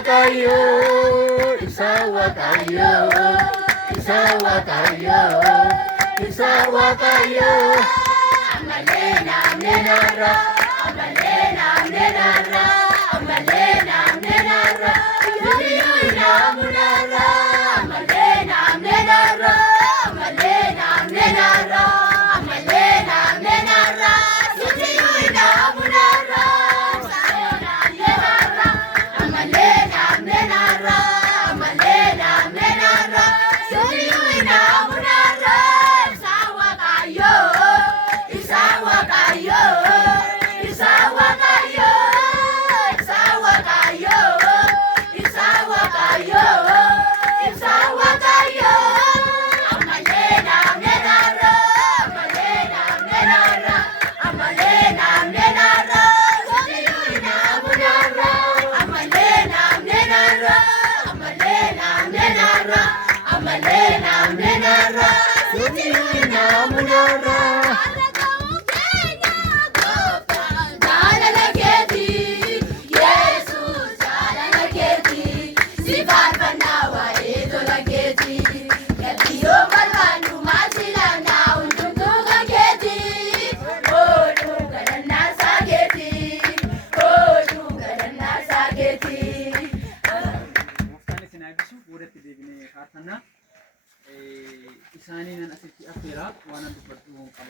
Waaqayyo, isa Waaqayyo, isa Waaqayyo, isa Waaqayyo. Amalena menara, amalena menara, amalena menara. Yuyu ina munara, amalena menara, amalena menara, amalena menara. Yuyu ina munara, amalena menara, amalena menara, amalena menara. Yuyu ina munara, isa Waaqayyo, isa Waaqayyo, isa Waaqayyo, isa Waaqayyo, isa Waaqayyo, isa Waaqayyo. Amalena menara, amalena menara, amalena menara. Yuyu ina munara, amalena menara, amalena menara, amalena menara. Yuyu ina munara. Isaanii nan asitti affeera waan dubbadhu qaba.